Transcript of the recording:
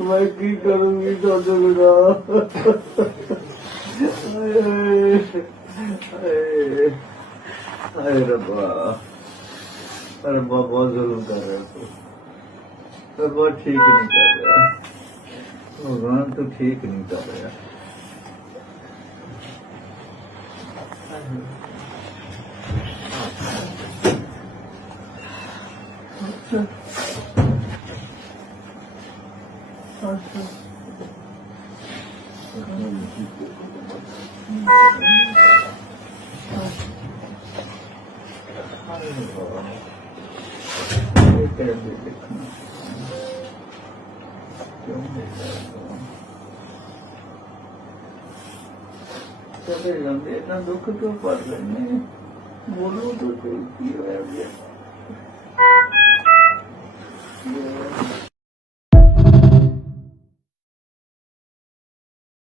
मैं की करूंगी तो बिना हाय रब्बा रब्बा बहुत जुल्म कर रहा है तू रब्बा ठीक नहीं कर रहा भगवान तो ठीक नहीं कर रहा अच्छा अच्छा चले जाते इतना दुख क्यों पड़ रहे हैं बोलो तो कोई